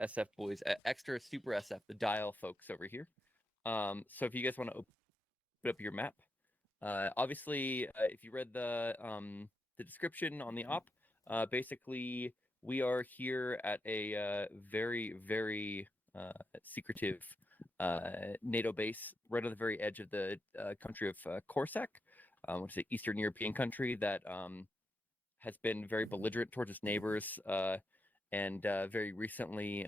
SF boys, extra super SF, the dial folks over here. So if you guys want to open up your map, obviously, if you read the description on the op, basically we are here at a very, very secretive NATO base right on the very edge of the country of Corsac, which is an Eastern European country that has been very belligerent towards its neighbors, and very recently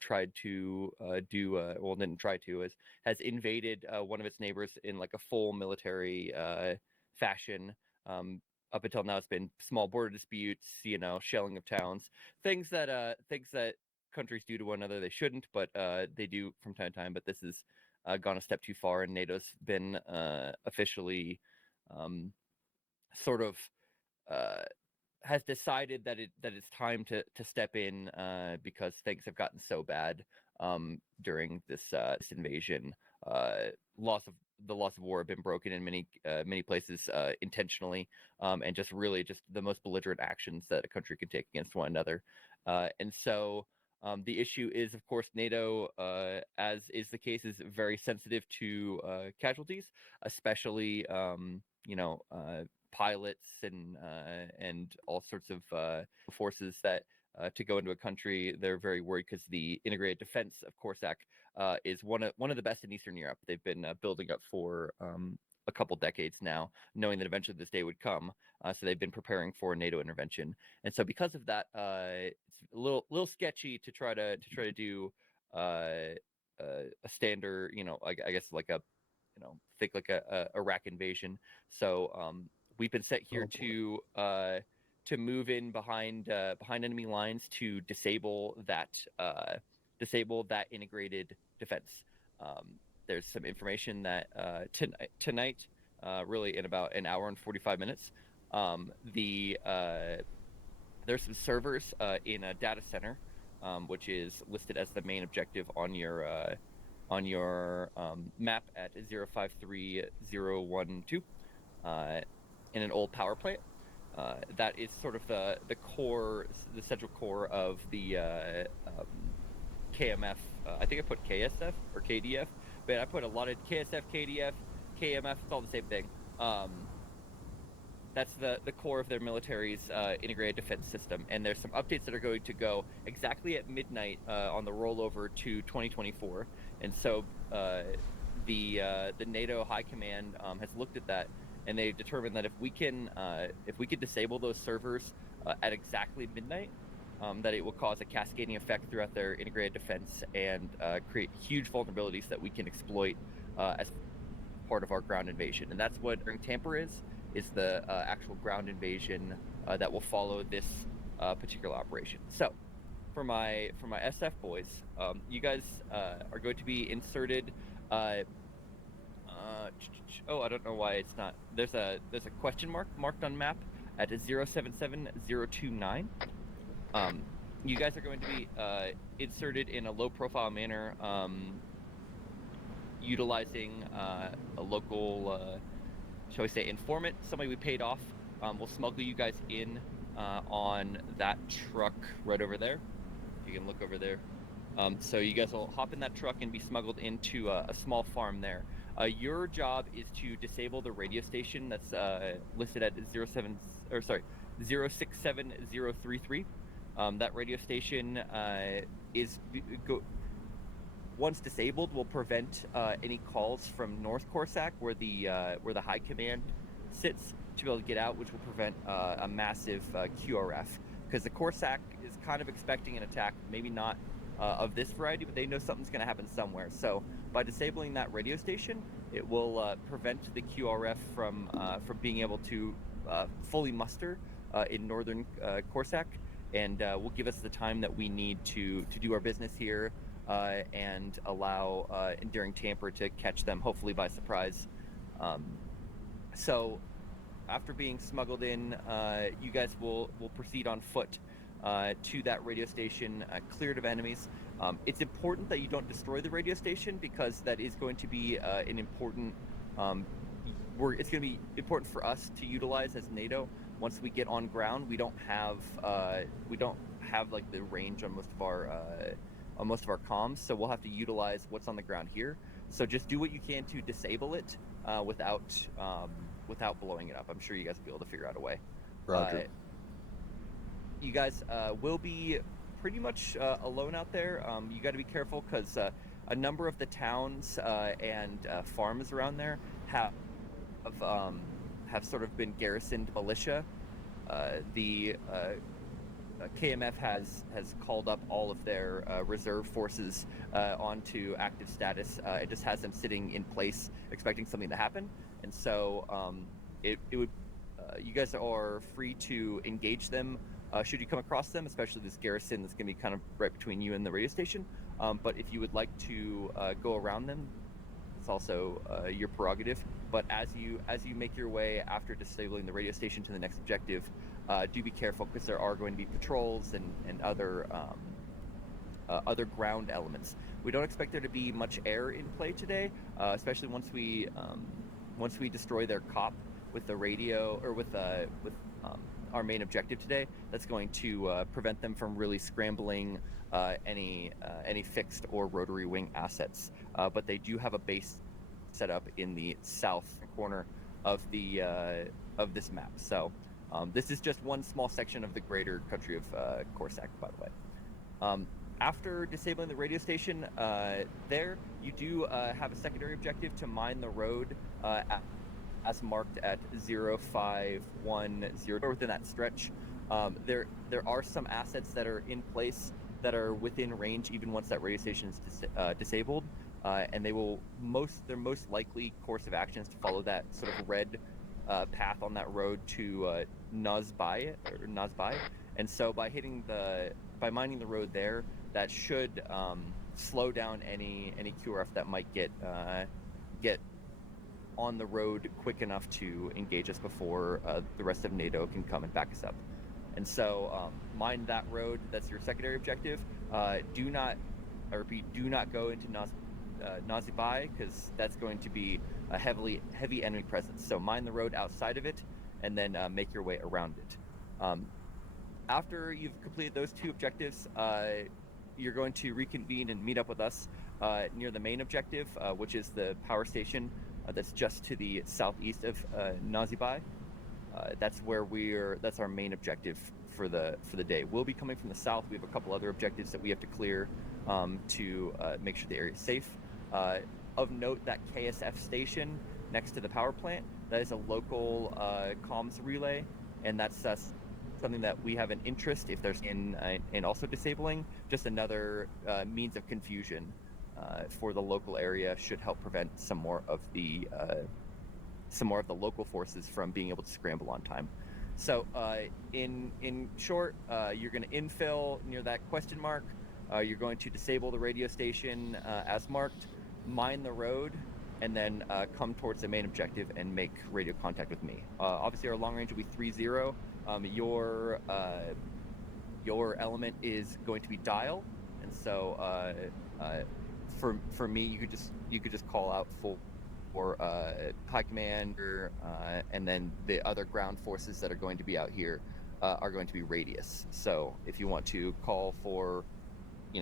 tried to didn't try to, has invaded one of its neighbors in like a full military fashion. Up until now, it's been small border disputes, shelling of towns, things that countries do to one another they shouldn't, but they do from time to time. But this has gone a step too far, and NATO's been officially sort of has decided that it's time to step in, because things have gotten so bad during this invasion. Loss of war have been broken in many places intentionally, and just really just the most belligerent actions that a country can take against one another. And so the issue is, of course, NATO, as is the case, is very sensitive to casualties, especially pilots and all sorts of forces that to go into a country. They're very worried because the integrated defense of Corsac is one of the best in Eastern Europe. They've been building up for a couple decades now, knowing that eventually this day would come. So they've been preparing for a NATO intervention, and so because of that, it's a little sketchy to try to do a standard, I guess like a think like a Iraq invasion. So we've been set here to move in behind enemy lines to disable that integrated defense. There's some information that tonight, really in about an hour and 45 minutes, there's some servers in a data center, which is listed as the main objective on your map at 053012, in an old power plant. That is sort of the core, the central core of the KMF. I think I put KSF or KDF, but I put a lot of KSF, KDF, KMF. It's all the same thing. That's the core of their military's integrated defense system. And there's some updates that are going to go exactly at midnight on the rollover to 2024. And so the NATO High Command has looked at that, and they've determined that if we can disable those servers at exactly midnight, that it will cause a cascading effect throughout their integrated defense and create huge vulnerabilities that we can exploit as part of our ground invasion. And that's what Endearing Tamper is the actual ground invasion that will follow this particular operation. So for my SF boys, you guys are going to be inserted. I don't know why it's not. There's a question mark marked on map at 077029. You guys are going to be inserted in a low-profile manner, utilizing a local, shall we say, informant, somebody we paid off. We'll smuggle you guys in on that truck right over there. You can look over there. So you guys will hop in that truck and be smuggled into a small farm there. Your job is to disable the radio station that's listed at 067033. That radio station once disabled, will prevent any calls from North Corsac, where the High Command sits, to be able to get out, which will prevent a massive QRF, because the Corsac is kind of expecting an attack, maybe not of this variety, but they know something's going to happen somewhere. So by disabling that radio station, it will prevent the QRF from being able to fully muster in northern Corsac, and will give us the time that we need to do our business here, and allow Endearing Tamper to catch them, hopefully by surprise. So after being smuggled in, you guys will proceed on foot to that radio station, cleared of enemies. It's important that you don't destroy the radio station, because that is going to be an important it's going to be important for us to utilize as NATO. Once we get on ground, we don't have like the range on most of our comms, so we'll have to utilize what's on the ground here. So just do what you can to disable it without blowing it up. I'm sure you guys will be able to figure out a way. Roger. You guys will be pretty much alone out there. You got to be careful because a number of the towns and farms around there have sort of been garrisoned militia. The KMF has called up all of their reserve forces onto active status. It just has them sitting in place, expecting something to happen. And so it would you guys are free to engage them should you come across them, especially this garrison that's going to be kind of right between you and the radio station. But if you would like to go around them, it's also your prerogative. But as you make your way after disabling the radio station to the next objective, do be careful because there are going to be patrols and other ground elements. We don't expect there to be much air in play today, especially once we destroy their COP with the radio or with our main objective today. That's going to prevent them from really scrambling any fixed or rotary wing assets. But they do have a base set up in the south corner of this map. So this is just one small section of the greater country of Corsac, by the way. After disabling the radio station, there you do have a secondary objective to mine the road as marked at 0510 within that stretch. There are some assets that are in place that are within range even once that radio station is disabled, and their most likely course of action is to follow that sort of red path on that road to Nazbai. And so by mining the road there, that should slow down any QRF that might get on the road quick enough to engage us before the rest of NATO can come and back us up. And so mine that road. That's your secondary objective. Do not go into Nazibai because that's going to be a heavy enemy presence. So mine the road outside of it and then make your way around it. After you've completed those two objectives, you're going to reconvene and meet up with us near the main objective, which is the power station that's just to the southeast of Nazibai. That's our main objective for the day. We'll be coming from the south. We have a couple other objectives that we have to clear to make sure the area is safe. Of note, that KSF station next to the power plant, that is a local comms relay, and that's something that we have an interest if there's in also disabling. Just another means of confusion for the local area should help prevent some more of the local forces from being able to scramble on time. So in short, you're going to infill near that question mark. You're going to disable the radio station as marked, mine the road, and then come towards the main objective and make radio contact with me. Obviously, our long range will be 3-0. Your element is going to be dial, and so for me, you could just call out for high commander, and then the other ground forces that are going to be out here are going to be radius. So if you want to call for,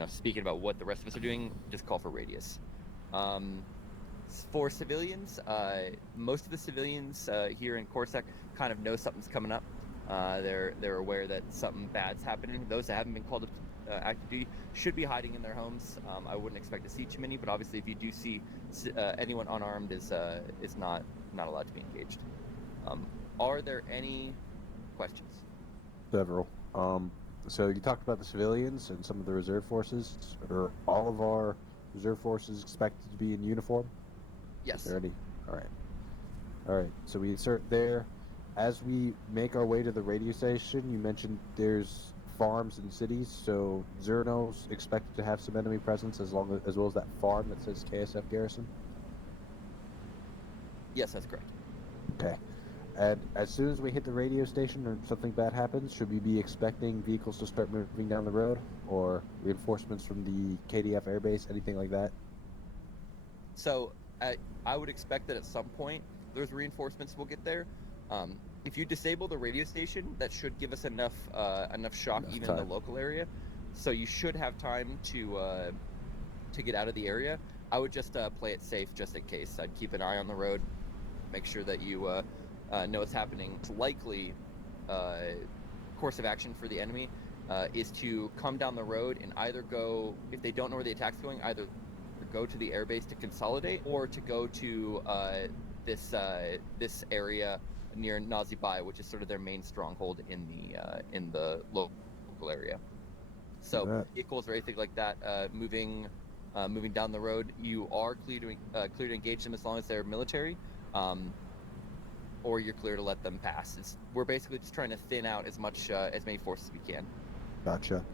speaking about what the rest of us are doing, just call for radius. For civilians, most of the civilians here in Corsac kind of know something's coming up. They're aware that something bad's happening. Those that haven't been called up active duty should be hiding in their homes. I wouldn't expect to see too many, but obviously if you do see anyone unarmed is not allowed to be engaged. Are there any questions? Several. So you talked about the civilians and some of the reserve forces. Are all of our reserve forces expected to be in uniform? Yes. Already. All right. So we insert there. As we make our way to the radio station, you mentioned there's farms and cities, so Zerno's expected to have some enemy presence as well as that farm that says KSF Garrison? Yes, that's correct. Okay. And as soon as we hit the radio station or something bad happens, should we be expecting vehicles to start moving down the road, or reinforcements from the KDF airbase, anything like that? So I would expect that at some point those reinforcements will get there. If you disable the radio station, that should give us enough shock Enough even time. in the local area. So you should have time to get out of the area. I would just play it safe just in case. I'd keep an eye on the road, make sure that you know what's happening. It's likely course of action for the enemy is to come down the road and either go, if they don't know where the attack's going, either go to the airbase to consolidate or to go to this area near Nazi-Bai, which is sort of their main stronghold in the local area. So vehicles or anything like that moving down the road, you are clear to engage them as long as they're military, or you're clear to let them pass. We're basically just trying to thin out as many forces as we can. Gotcha.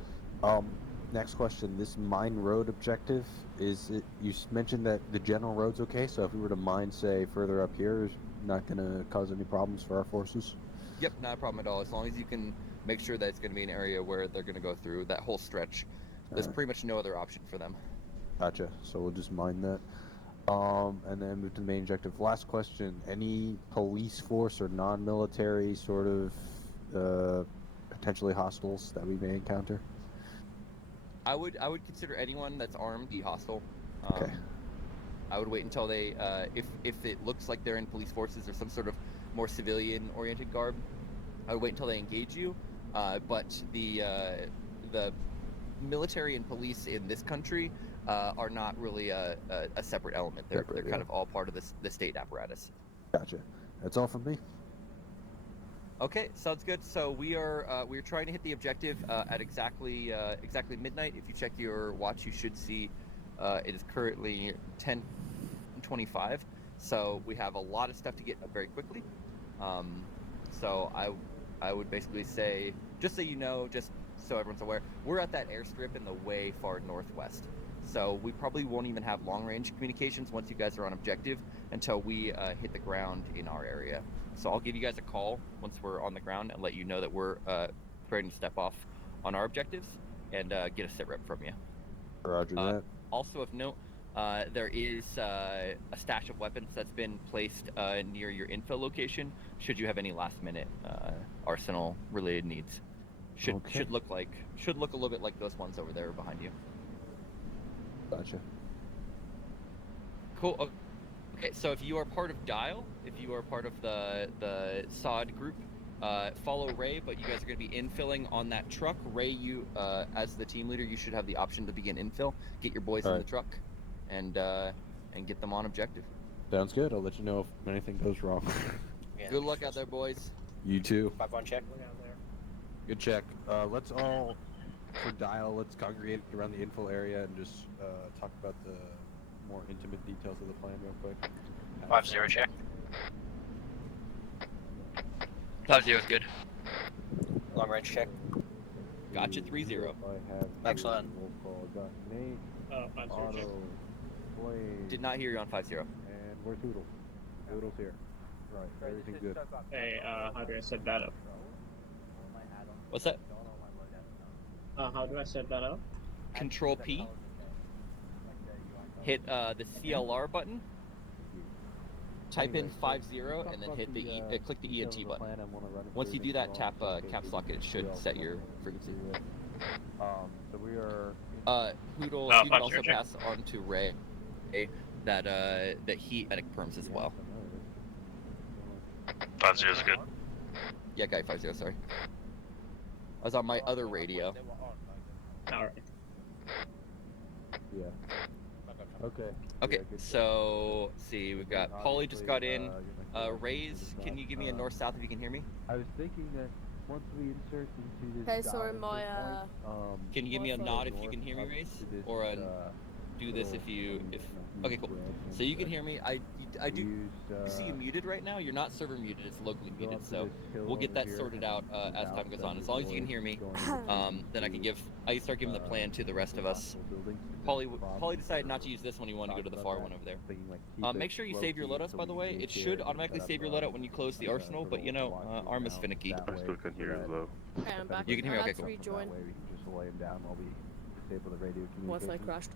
Next question. This mine road objective, you mentioned that the general road's okay, so if we were to mine, say, further up here, not going to cause any problems for our forces? Yep, not a problem at all. As long as you can make sure that it's going to be an area where they're going to go through that whole stretch. There's pretty much no other option for them. Gotcha. So we'll just mine that. And then move to the main objective. Last question. Any police force or non-military sort of potentially hostiles that we may encounter? I would consider anyone that's armed be hostile. Okay. I would wait until they, if it looks like they're in police forces or some sort of more civilian-oriented garb, I would wait until they engage you. But the military and police in this country are not really a separate element. They're kind of all part of the state apparatus. Gotcha. That's all from me. Okay, sounds good. So we're trying to hit the objective at exactly midnight. If you check your watch, you should see it is currently 10:25. So we have a lot of stuff to get very quickly. So I would basically say, just so you know, just so everyone's aware, we're at that airstrip in the way far northwest. So we probably won't even have long-range communications once you guys are on objective until we hit the ground in our area. So I'll give you guys a call once we're on the ground and let you know that we're preparing to step off on our objectives and get a sit rep from you. Roger that. Also of note, there is a stash of weapons that's been placed near your infill location should you have any last-minute arsenal-related needs. Should look a little bit like those ones over there behind you. Gotcha. Cool. Okay, so if you are part of Dial, if you are part of the SOD group, follow Ray, but you guys are going to be infilling on that truck. Ray, you as the team leader, you should have the option to begin infill. Get your boys in the truck, and get them on objective. Sounds good. I'll let you know if anything goes wrong. Yeah. Good luck out there, boys. You too. 5-1 check. Good check. Let's all, for Dial, let's congregate around the info area and just talk about the more intimate details of the plan real quick. 5-0 check. 5-0 is good. Long range check. Gotcha, 3-0. Excellent. 5-0 check. Did not hear you on 5-0. And where's Hoodle? Hoodle's here. Right, everything's good. Hey, how do I set that up? What's that? How do I set that up? Control P. Hit the CLR button. Type in 50 and then hit the click the ENT button. Once you do that, tap caps lock it. It should set your frequency. So we are. Hoodle, you can also pass on to Ray that he medic perms as well. 5-0 is good. Yeah, guy 50. Sorry. I was on my other radio. Alright. Yeah. Okay. Okay, so let's see, we've got Paulie just got in. Rays, can you give me a north-south if you can hear me? I was thinking that once we insert into this. Okay, sorry, my Can you give me a nod if you can hear me, Rays? Or do this if okay, cool. So you can hear me. I do see you muted right now. You're not server muted, it's locally muted, so we'll get that sorted out as time goes on. As long as you can hear me, then I can start giving the plan to the rest of us. Paulie decided not to use this one. He wanted to go to the far one over there. Make sure you save your loadouts, by the way. It should automatically save your loadout when you close the arsenal, but you know, ARM is finicky. I still can hear you though. Okay, I'm back. You can hear me? Okay, Let's cool. rejoin We can just lay him down while we disable the radio once I communication. crashed.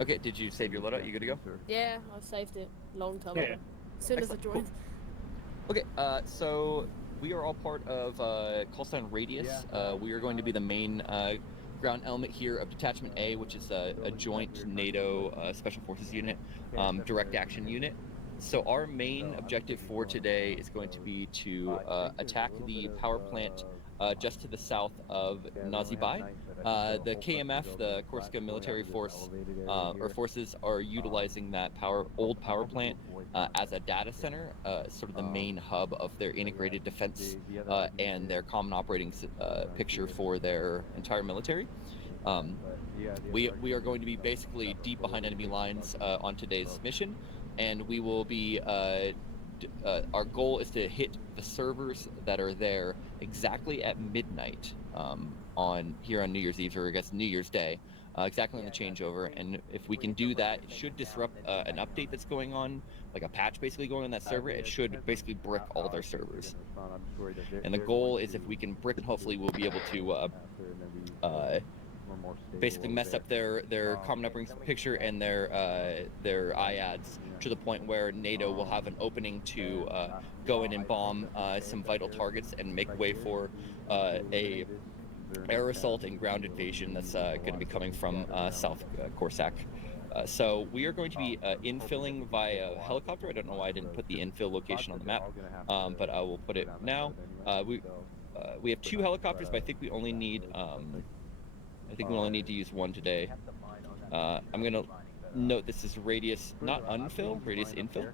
Okay, did you save your loadout? You good to go? Yeah, I saved it long time Yeah. ago. As soon as I Excellent, cool. joined. Okay, so we are all part of call sign Radius. We are going to be the main ground element here of Detachment A, which is a joint NATO Special Forces unit, direct action unit. So our main objective for today is going to be to attack the power plant just to the south of Nazibai. The KMF, the Corsica Military Force, or forces, are utilizing that old power plant as a data center, sort of the main hub of their integrated defense and their common operating picture for their entire military. We are going to be basically deep behind enemy lines on today's mission, and we will be our goal is to hit the servers that are there exactly at midnight on New Year's Eve, or I guess New Year's Day, exactly on the changeover. And if we can do that, it should disrupt an update that's going on, like a patch basically going on that server. It should basically brick all their servers. And the goal is, if we can brick, hopefully we'll be able to basically mess up their common operating picture and their IADs to the point where NATO will have an opening to go in and bomb some vital targets and make way for a air assault and ground invasion that's going to be coming from South Corsac. So we are going to be infilling via helicopter. I don't know why I didn't put the infill location on the map, but I will put it now. We have 2 helicopters, but I think we only need to use 1 today. I'm gonna note this is radius, not unfill, radius infill.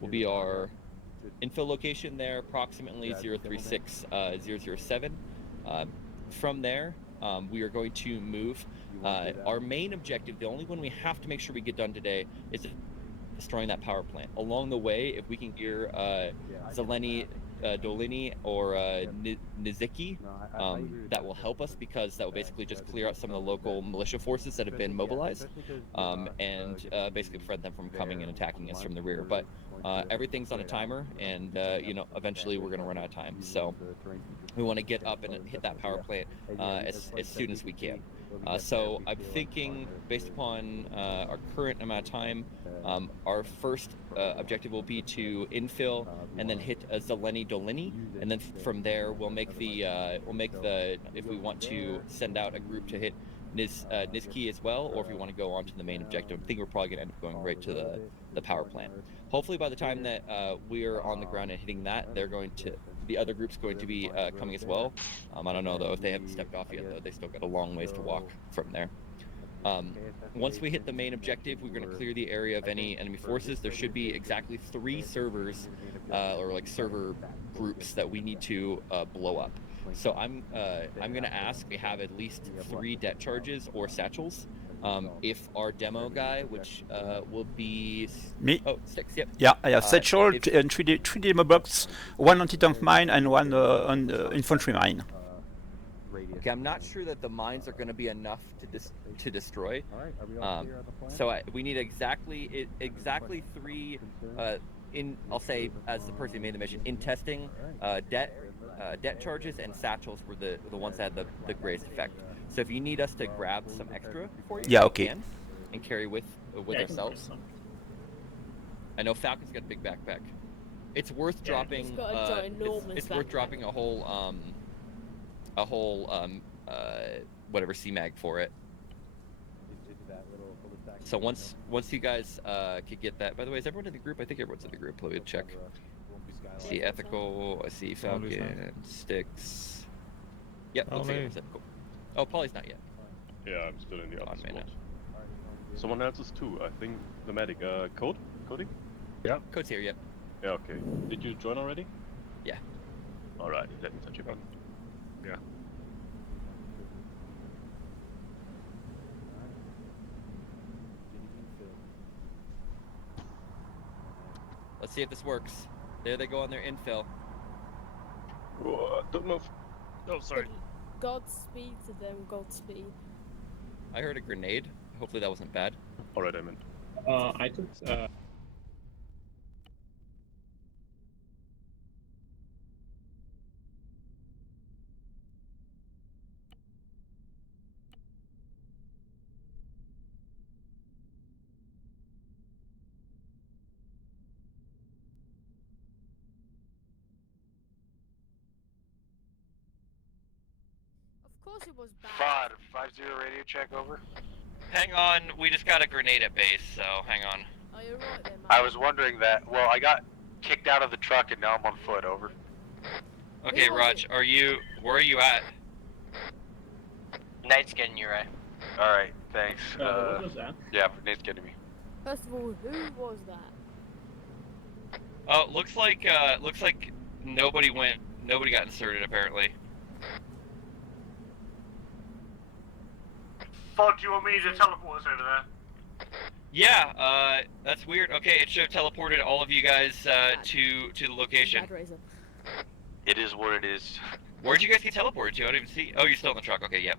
Will be our infill location there, approximately 036007. From there, we are going to move. Our main objective, the only one we have to make sure we get done today, is destroying that power plant. Along the way, if we can gear Zeleny, Dolini, or Niziki, that will help us, because that will basically just clear out some of the local militia forces that have been mobilized, and basically prevent them from coming and attacking us from the rear. But everything's on a timer, and eventually we're going to run out of time. So we want to get up and hit that power plant as soon as we can. So I'm thinking, based upon our current amount of time, our first objective will be to infill and then hit Zeleny Dolini, and then from there we'll make the if we want to send out a group to hit Nizki as well, or if we want to go on to the main objective. I think we're probably going to end up going right to the power plant. Hopefully by the time that we are on the ground and hitting that, the other group's going to be coming as well. I don't know though if they haven't stepped off yet, though. They still got a long ways to walk from there. Once we hit the main objective, we're going to clear the area of any enemy forces. There should be exactly 3 servers, or like server groups, that we need to blow up. So I'm going to ask we have at least 3 det charges or satchels. If our demo guy, which will be me. Oh, 6. Yep. Yeah, I have satchel and 3 demo box, 1 anti-tank mine and 1 infantry mine. Okay, I'm not sure that the mines are going to be enough to destroy. So we need exactly 3 I'll say, as the person who made the mission, in testing, det charges and satchels were the ones that had the greatest effect. So if you need us to grab some extra for you, yeah, we okay, can, and carry with ourselves. I know Falcon's got a big backpack. It's worth dropping. He's got a ginormous it's worth dropping a whole whatever CMAG for it. So once you guys could get that. By the way, is everyone in the group? I think everyone's in the group. Let me check. I see Ethical. I see Falcon. Sticks. Yep. Looks like everyone's Ethical. Oh, Polly's not yet. Yeah, I'm still in the other spot. Someone else is too. I think the medic. Cody? Yeah. Code's here. Yep. Yeah. Okay. Did you join already? Yeah. All right. Let me touch your button. Yeah. Let's see if this works. There they go on their infill. Whoa, don't move. Oh, sorry. Godspeed to them, Godspeed. I heard a grenade. Hopefully that wasn't bad. All right, I'm in. I took course it was bad. FOD 50 radio check over. Hang on, we just got a grenade at base, so hang on. Are you right there, man? I was wondering that. Well, I got kicked out of the truck and now I'm on foot. Over. Okay, Who was Raj, it? where are you at? Nate's getting you, right? All right. Thanks. What was that? Yeah, Nate's getting me. First of all, who was that? Oh, looks like nobody got inserted apparently. Fod, do you want me to teleport us over there? Yeah, that's weird. Okay, it should have teleported all of you guys to the location. Bad Razor. It is what it is. Where'd you guys get teleported to? I don't even see. Oh, you're still in the truck. Okay, yep.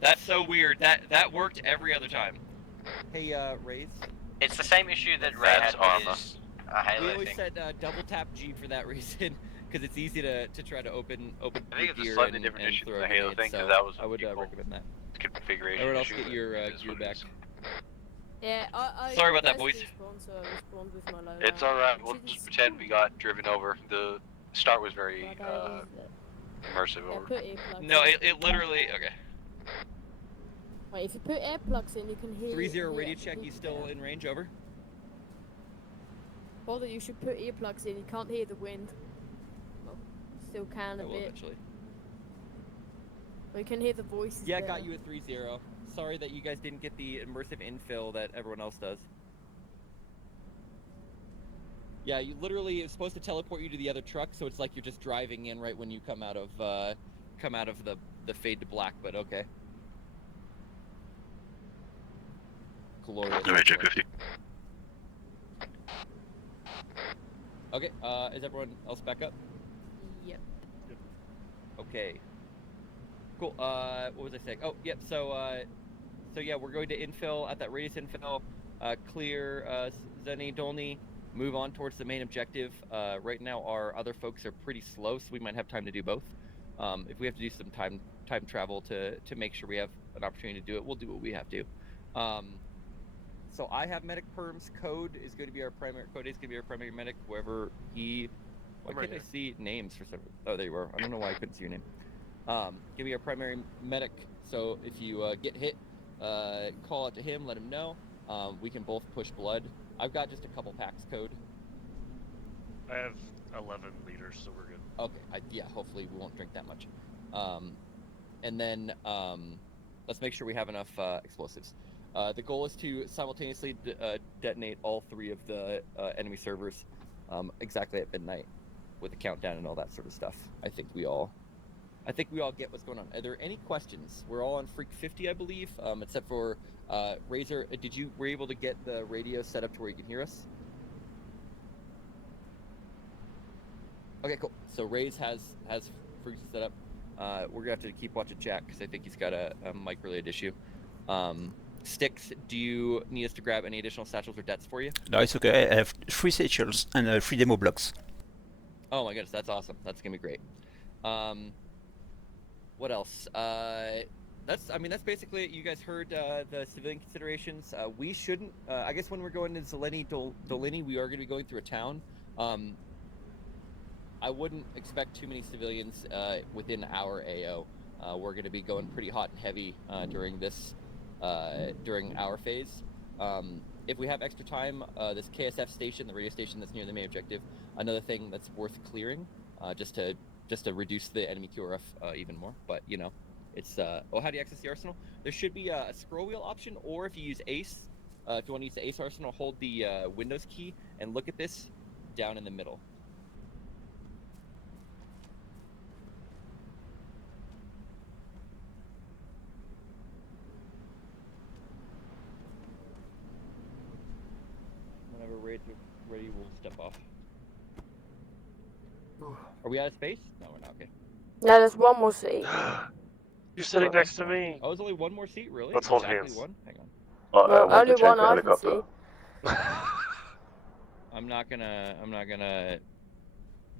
That's so weird. That worked every other time. Hey, Raze. It's the same issue that Ray That's had Arma. with his Halo We always thing. said double tap G for that reason, because it's easy to try to open I think it's a gear slightly and, different and issue throw than a the Halo grenade, thing, 'cause so that was I would default recommend that. Configuration. Everyone else issue, get your but it is gear what it back. is. Yeah, I Sorry about that, pressed boys. respawn, so I respawned with my loadout. It's alright. It We'll shouldn't just pretend we got driven over. The start was very but I used it. immersive. Yeah, Over. put earplugs No, in. it literally okay. Wait, if you put earplugs in, you can hear. 3-0 hear radio check. You people still there. in range? Over. Bother, you should put earplugs in. You can't hear the wind. Well, still can I a will bit. eventually. But you can hear the voices. Yeah, there. got you at 3-0. Sorry that you guys didn't get the immersive infill that everyone else does. Yeah, you literally it's supposed to teleport you to the other truck, so it's like you're just driving in right when you come out of the fade to black. But okay. Glorious. check 50. Okay, is everyone else back up? Yep. Okay. Cool. What was I saying? Oh, yep. So yeah, we're going to infill at that radius infill. Clear Zeni Dolny. Move on towards the main objective. Right now, our other folks are pretty slow, so we might have time to do both. If we have to do some time travel to make sure we have an opportunity to do it, we'll do what we have to. So I have medic perms. Code is going to be our primary. Code is going to be our primary medic. Whoever he. Why can't I see names for some? Oh, there you are. I don't know why I couldn't see your name. Give me our primary medic. So if you get hit, call out to him. Let him know. We can both push blood. I've got just a couple packs. Code. I have 11 liters, so we're good. Okay. Yeah. Hopefully we won't drink that much. And then let's make sure we have enough explosives. The goal is to simultaneously detonate all 3 of the enemy servers exactly at midnight with the countdown and all that sort of stuff. I think we all get what's going on. Are there any questions? We're all on Freak 50, I believe, except for Razor. Were you able to get the radio set up to where you can hear us? Okay, cool. So Raze has Freak set up. We're gonna have to keep watching Jack because I think he's got a mic-related issue. Sticks, do you need us to grab any additional satchels or debts for you? No, it's okay. I have 3 satchels and 3 demo blocks. Oh my goodness, that's awesome. That's gonna be great. What else? That's basically it. You guys heard the civilian considerations. We shouldn't. I guess when we're going to Zeleny Dolini, we are going to be going through a town. I wouldn't expect too many civilians within our AO. We're going to be going pretty hot and heavy during our phase. If we have extra time, this KSF station, the radio station that's near the main objective, another thing that's worth clearing, just to reduce the enemy QRF even more. But you know, it's how do you access the arsenal? There should be a scroll wheel option, or if you use Ace, if you want to use the Ace arsenal, hold the Windows key and look at this down in the middle. Whenever Raid's ready, we'll step off. Are we out of space? No, we're not. Okay. No, there's one more seat. You're sitting next to me. Oh, there's only one more seat, really? Let's hold Exactly hands. one? Hang on. Well, only one I can see. I'm not gonna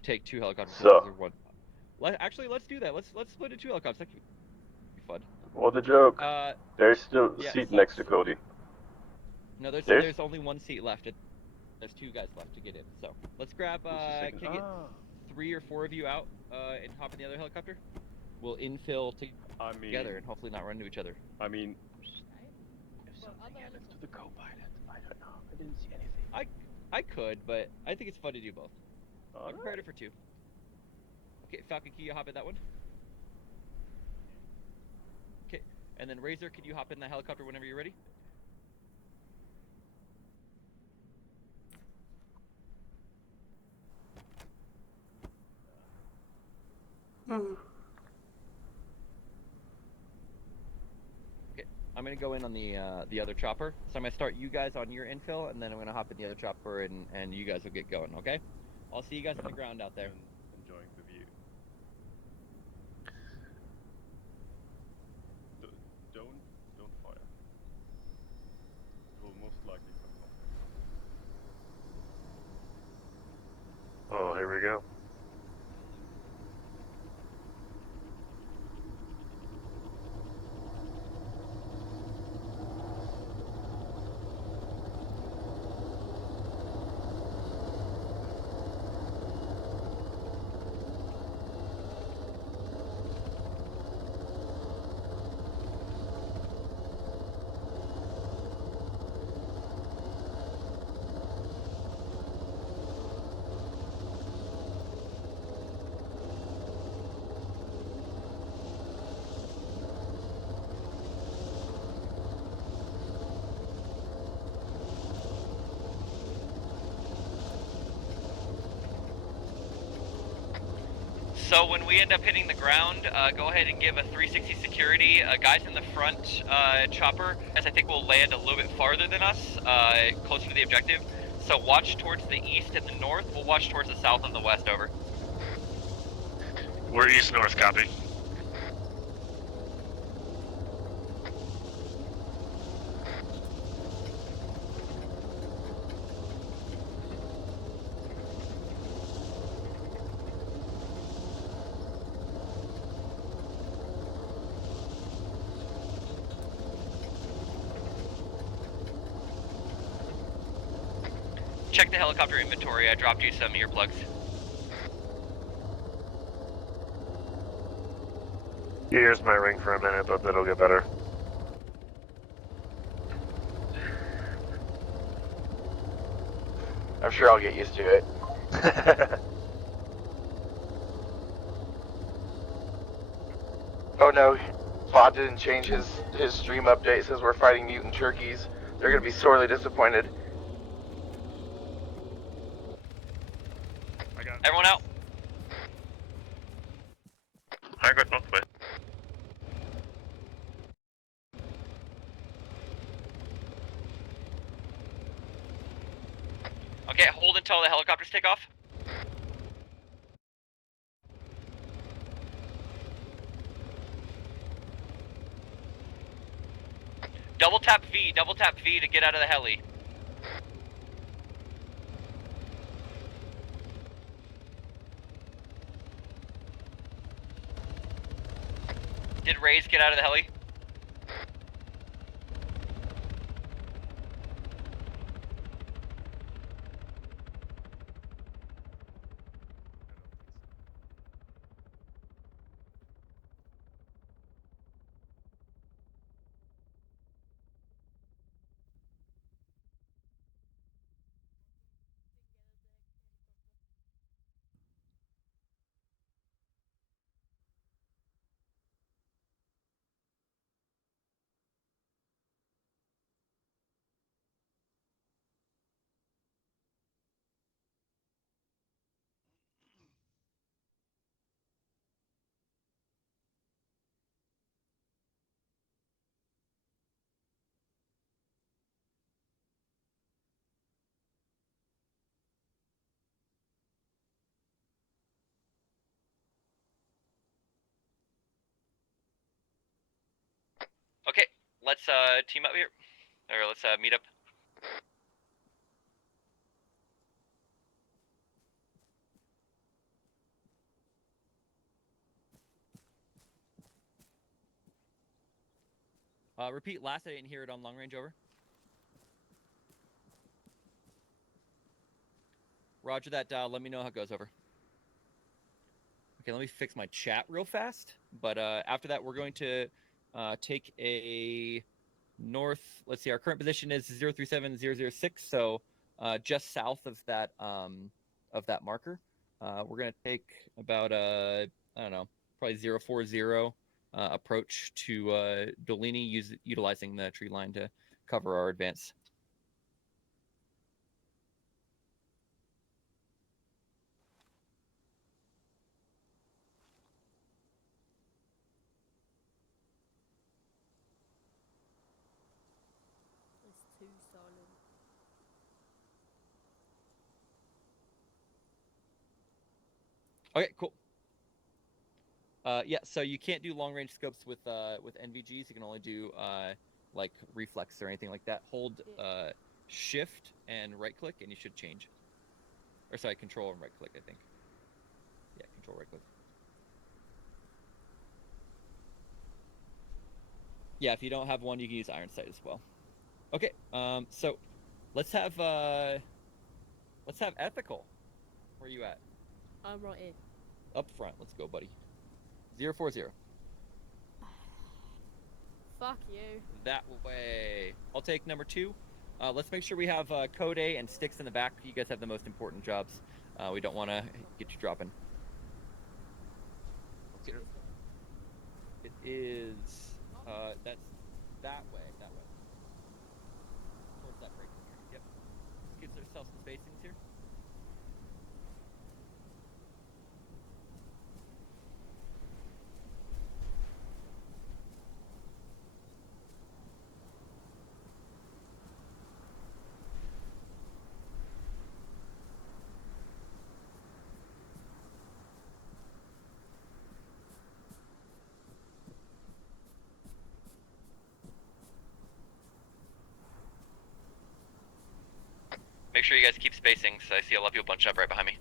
take 2 helicopters. So- Or one. Actually, let's do that. Let's split it 2 helicopters. That could be fun. Well, the joke. Uh, There's still a yeah, seat so- next to Cody. No, there's There? there's only one seat left. There's 2 guys left to get in. So let's grab. Who's the second? Can I get 3 or 4 of you out and hop in the other helicopter? We'll infill I mean, together and hopefully not run into each other. I mean, if Well, something other happens to the co-pilot, I don't know. I didn't see anything. I could, but I think it's fun to do both. I'm Alright. prepared for 2. Okay, Falcon, can you hop in that one? Okay, and then Razor, can you hop in that helicopter whenever you're ready? Okay, I'm gonna go in on the other chopper. So I'm gonna start you guys on your infill, and then I'm gonna hop in the other chopper, and you guys will get going. Okay? I'll see you guys on the ground out there. And enjoying the view. Don't fire. It will most likely come off. Oh, here we go. So when we end up hitting the ground, go ahead and give a 360 security. Guys in the front chopper, as I think will land a little bit farther than us, closer to the objective. So watch towards the east and the north. We'll watch towards the south and the west, over. We're east-north, copy. Check the helicopter inventory. I dropped you some earplugs. Here's my ring for a minute, but that'll get better. I'm sure I'll get used to it. Oh no, FOD didn't change his stream update. Says we're fighting mutant turkeys. They're gonna be sorely disappointed. I got. Everyone out. I got northwest. Okay, hold until the helicopters take off. Double tap V to get out of the heli. Did Raze get out of the heli? Okay, let's team up here, or let's meet up. Repeat last. I didn't hear it on long range, over. Roger that, Dial. Let me know how it goes. Over. Okay, let me fix my chat real fast. But after that, we're going to take a north. Let's see, our current position is 037006, so just south of that marker. We're going to take about I don't know, probably 040 approach to Dolini, utilizing the tree line to cover our advance. It's too silent. Okay, cool. Yeah, so you can't do long range scopes with NVGs. You can only do like reflex or anything like that. Hold shift and right click, and you should change. Or sorry, control and right click, I think. Yeah, control right click. Yeah, if you don't have one, you can use iron sight as well. Okay, so let's have ethical. Where are you at? I'm right here. Up front. Let's go, buddy. 040. Fuck you. That way. I'll take number 2. Let's make sure we have Code A and Sticks in the back. You guys have the most important jobs. We don't want to get you dropping. Okay. It is that's that way. Towards that break here. Yep. Gives ourselves some spacings here. Make sure you guys keep spacing, so I see a lot of people bunch up right behind me.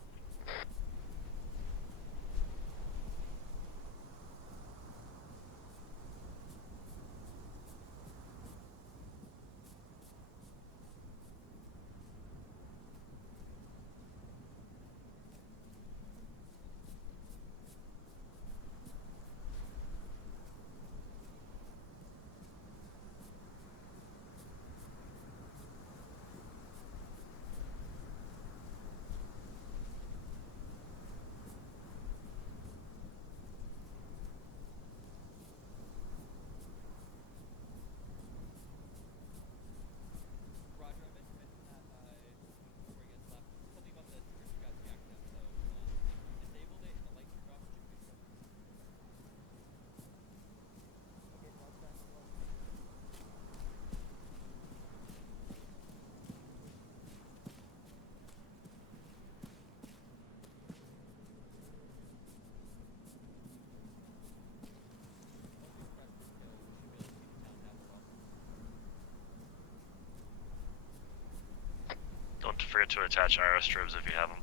Don't forget to attach aerostrobes if you have them.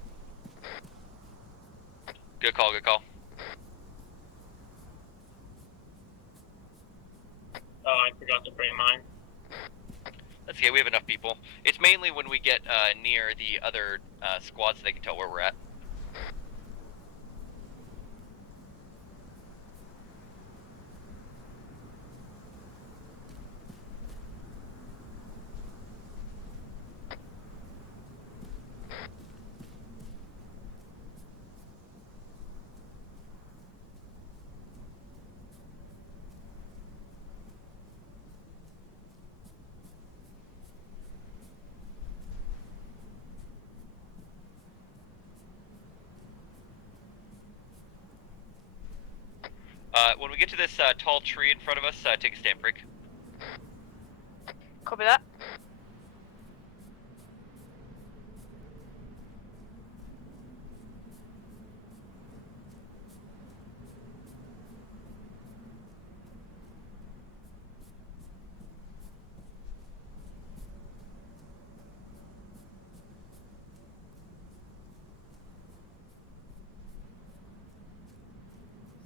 Good call, good call. Oh, I forgot to bring mine. That's okay, we have enough people. It's mainly when we get near the other squads so they can tell where we're at. When we get to this tall tree in front of us, take a stand break. Copy that.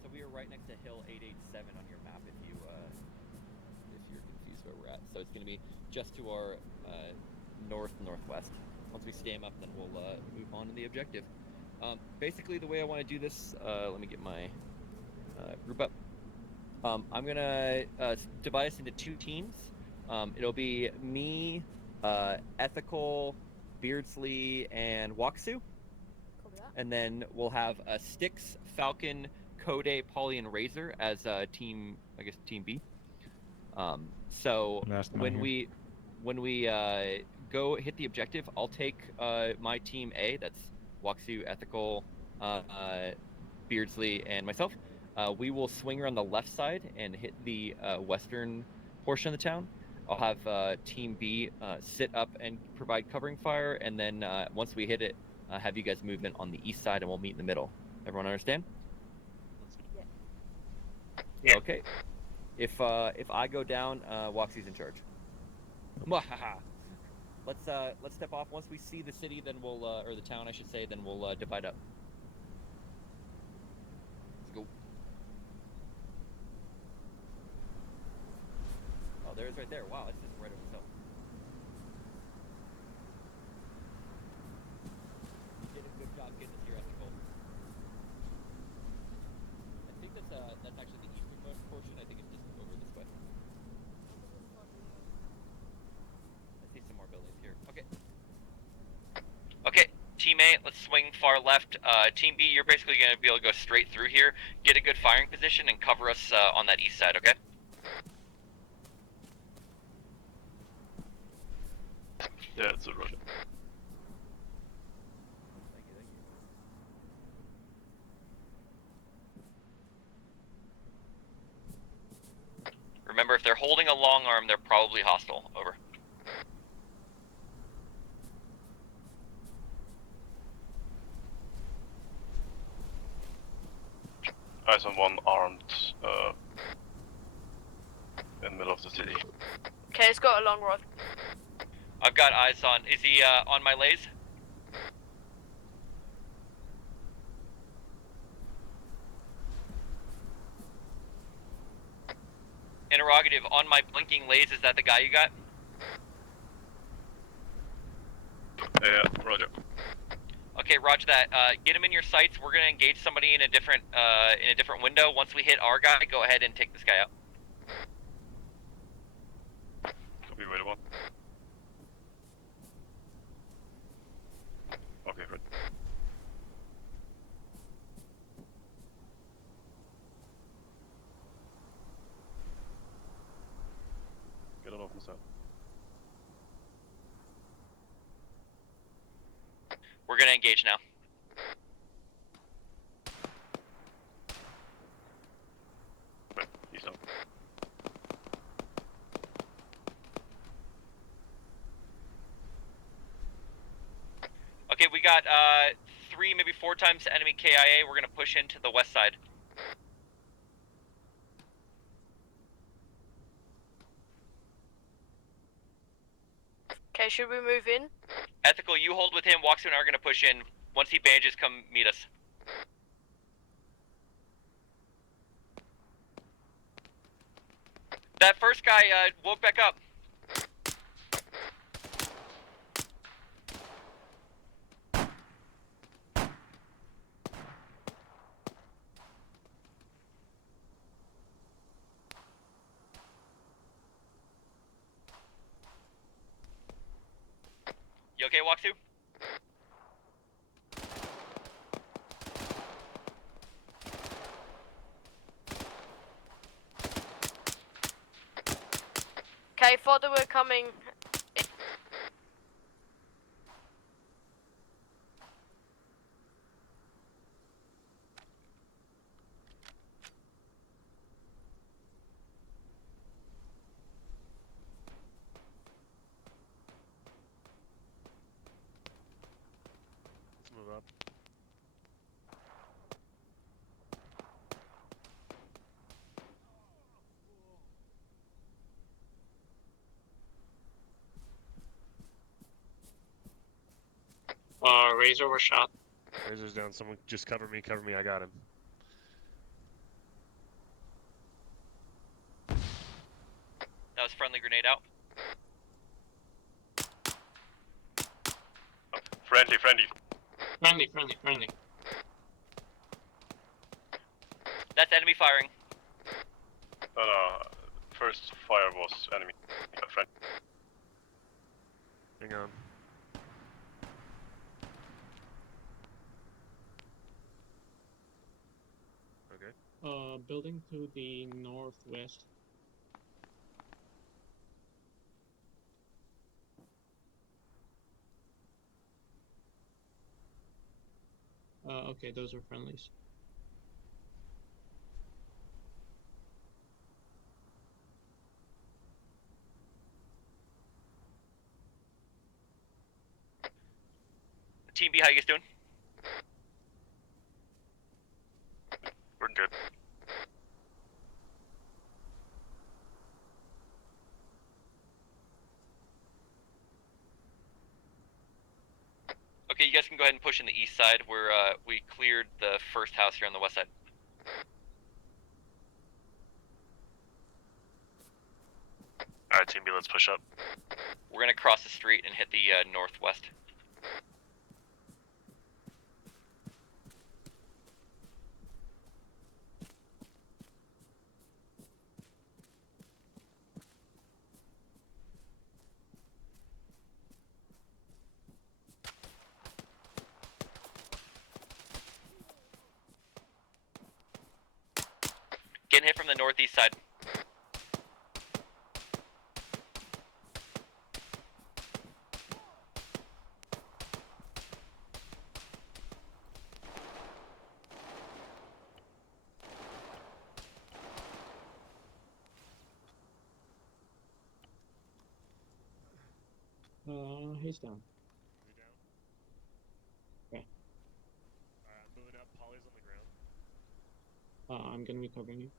So we are right next to Hill 887 on your map if you're confused where we're at. So it's going to be just to our northwest. Once we stay up, then we'll move on to the objective. Basically, the way I want to do this, let me get my group up. I'm gonna divide us into 2 teams. It'll be me, Ethical, Beardsley, and Waksu. And then we'll have Styx, Falcon, Kode, Polly, and Razor as team, I guess, team B. So when we go hit the objective, I'll take my team A. That's Waksu, Ethical, Beardsley, and myself. We will swing around the left side and hit the western portion of the town. I'll have team B sit up and provide covering fire, and then once we hit it, have you guys move in on the east side, and we'll meet in the middle. Everyone understand? Yeah. Okay. If I go down, Waxy's in charge. Let's step off. Once we see the city, then we'll or the town, I should say, then we'll divide up. Let's go. Oh, there it is right there. Wow, it's just right over itself. You did a good job getting us here, Ethical. I think that's actually the easternmost portion. I think it's just over this way. I see some more buildings here. Okay. Okay, Team A, let's swing far left. Team B, you're basically going to be able to go straight through here, get a good firing position, and cover us on that east side, okay? Yeah, it's a roger. Thank you, thank you. Remember, if they're holding a long arm, they're probably hostile. Over. Eyes on one armed in the middle of the city. Okay, it's got a long rod. I've got eyes on. Is he on my lays? Interrogative, on my blinking lays, is that the guy you got? Yeah, roger. Okay, roger that. Get him in your sights. We're gonna engage somebody in a different window. Once we hit our guy, go ahead and take this guy out. Copy, wait one. Okay, right. Get it off the side. We're gonna engage now. Right, he's up. Okay, we got 3, maybe 4 times enemy KIA. We're gonna push into the west side. Okay, should we move in? Ethical, you hold with him. Waksu and I are gonna push in. Once he bandages, come meet us. That first guy woke back up. You okay, Waksu? Okay, Fodder, we're coming. Let's move up. Razor was shot. Razor's down. Someone just cover me, I got him. That was friendly grenade out. Friendly, friendly. Friendly. That's enemy firing. No, first fire was enemy. Friend. Hang on. Okay. Building to the northwest. Okay, those are friendlies. Team B, how you guys doing? We're good. Okay, you guys can go ahead and push in the east side. We cleared the first house here on the west side. Alright, Team B, let's push up. We're gonna cross the street and hit the northwest. Getting hit from the northeast side. He's down. We down? Okay. Alright, I'm moving up. Polly's on the ground. I'm gonna be covering you.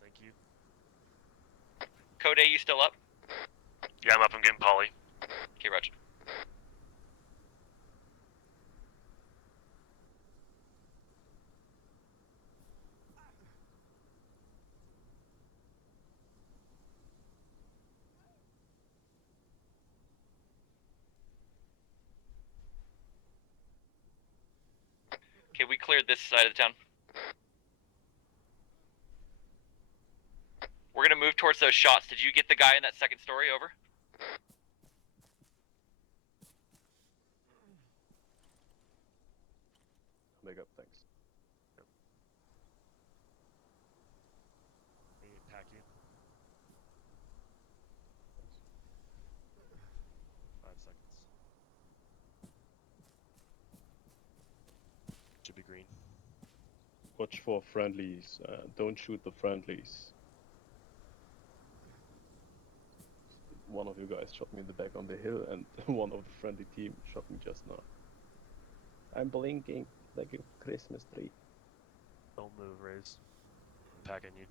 Thank you. Code A, you still up? Yeah, I'm up. I'm getting Polly. Okay, roger. Okay, we cleared this side of the town. We're gonna move towards those shots. Did you get the guy in that second story? Over. Make up, thanks. I need to pack you. 5 seconds. Should be green. Watch for friendlies. Don't shoot the friendlies. One of you guys shot me in the back on the hill, and one of the friendly team shot me just now. I'm blinking like a Christmas tree. Don't move, Raze. I'm packing you.